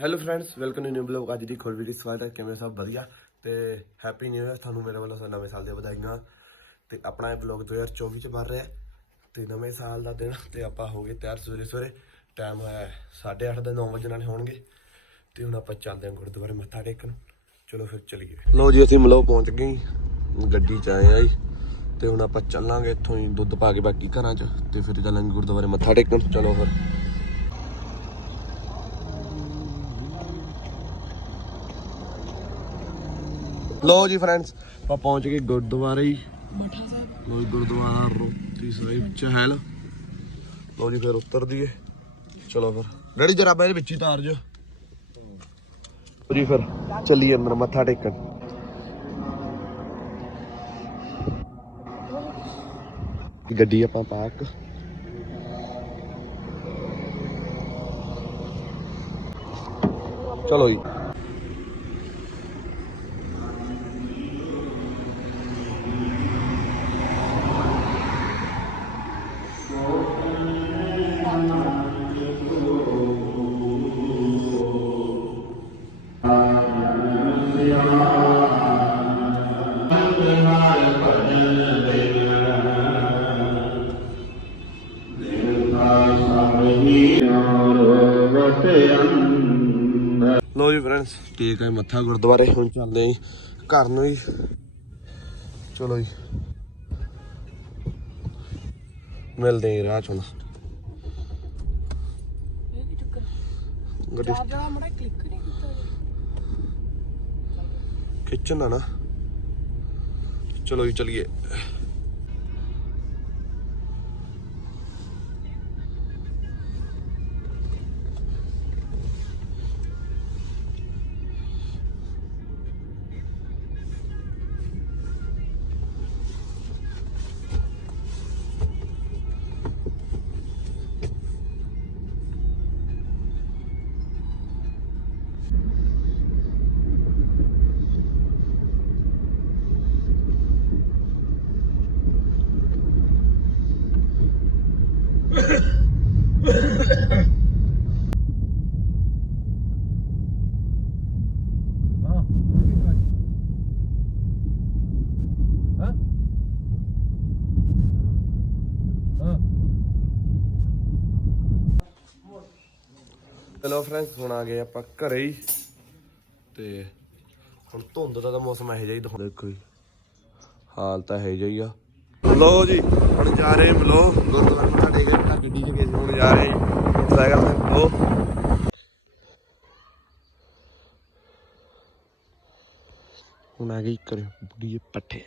Hello friends welcome to new blog ਅੱਜ ਦੀ ਖੋਲ ਵੀਡੀਓ ਸਵਾਗਤ ਹੈ। ਕਿਵੇਂ ਸਭ ਵਧੀਆ? ਤੇ ਹੈਪੀ ਨਿਊ ਇਅਰ ਤੁਹਾਨੂੰ ਮੇਰੇ ਵੱਲੋਂ ਨਵੇਂ ਸਾਲ ਦੀਆਂ ਵਧਾਈਆਂ। ਤੇ ਆਪਣਾ ਇਹ ਬਲੌਗ 2024 ਚ ਬਣ ਰਿਹਾ। ਹੈ ਤੇ ਨਵੇਂ ਸਾਲ ਦਾ ਦਿਨ। ਤੇ ਆਪਾਂ ਹੋ ਗਏ ਤਿਆਰ ਸਵੇਰੇ ਸਵੇਰੇ। ਟਾਈਮ ਹੋਇਆ 8:30 ਦੇ 9 ਵਜੇ ਨਾਲ ਹੋਣਗੇ। ਤੇ ਹੁਣ ਆਪਾਂ ਚੱਲਦੇ ਹਾਂ ਗੁਰਦੁਆਰੇ ਮੱਥਾ ਟੇਕਣ। ਚਲੋ ਫਿਰ ਚਲੀਏ। ਲੋ ਜੀ, ਅਸੀਂ ਮਲੋ ਪਹੁੰਚ ਗਏ ਗੱਡੀ ਚ ਆਏ ਆ ਜੀ। ਤੇ ਹੁਣ ਆਪਾਂ ਚੱਲਾਂਗੇ ਇੱਥੋਂ ਹੀ ਦੁੱਧ ਪਾ ਕੇ ਬਾਕੀ ਘਰਾਂ ਚ। ਤੇ ਫਿਰ ਚੱਲਾਂਗੇ ਗੁਰਦੁਆਰੇ ਮੱਥਾ ਟੇਕਣ। ਚਲੋ ਫਿਰ। ਲੋ ਜੀ ਫਰੈਂਡਸ ਆਪਾਂ ਪਹੁੰਚ ਗਏ ਗੁਰਦੁਆਰੇ ਹੀ ਲੋ ਜੀ ਗੁਰਦੁਆਰਾ ਰੋਤੀ ਸਾਹਿਬ ਚਹਿਲ। ਲੋ ਜੀ ਫਿਰ ਉਤਰ ਦੀਏ ਚਲੋ ਫਿਰ। ਡੈਡੀ ਜਰਾਬਾਂ ਦੇ ਵਿੱਚ ਹੀ ਤਾਰ ਜੋ। ਜੀ ਫਿਰ ਚੱਲੀਏ ਅੰਦਰ ਮੱਥਾ ਟੇਕਣ। ਗੱਡੀ ਆਪਾਂ ਪਾਰਕ ਚਲੋ ਜੀ। ਲੋ ਜੀ ਫਰੈਂਡਸ ਟੇਕ ਆਏ ਮੱਥਾ ਗੁਰਦੁਆਰੇ ਹੁਣ ਚੱਲਦੇ ਆਂ ਘਰ ਨੂੰ ਹੀ ਚਲੋ ਜੀ। ਮਿਲਦੇ ਆਂ ਰਾਹ ਚ ਗੱਡੀ ਚਾਰ ਮੜਾ ਕਲਿੱਕ ਨਹੀਂ ਕੀਤਾ ਖਿੱਚਣ ਨਾ। ਚਲੋ ਜੀ, ਚਲੀਏ। ਚਲੋ ਫਰੈਂਡਸ ਹੁਣ ਆ ਗਏ ਆਪਾਂ ਘਰੇ ਹੀ। ਤੇ ਹੁਣ ਧੁੰਦ ਦਾ ਤਾਂ ਮੌਸਮ ਇਹੋ ਜਿਹਾ ਹੀ ਦਿਖਾਉਂਦਾ ਦੇਖੋ ਜੀ ਹਾਲ ਤਾਂ ਹੈ ਜਿਹਾ ਹੀ ਆ। ਲੋ ਜੀ ਹੁਣ ਜਾ ਰਹੇ ਮਿਲੋ ਗੁਰਦੁਆਰਾ ਮੱਥਾ ਟੇਕ ਕੇ ਘਰ ਗੱਡੀ 'ਚ ਗਏ ਸੀ ਹੁਣ ਜਾ ਰਹੇ ਸਾਈਕਲ ਤੇ। ਮਿਲੋ ਹੁਣ ਆ ਗਈ ਘਰੇ ਬੁੱਢੀ ਪੱਠੇ।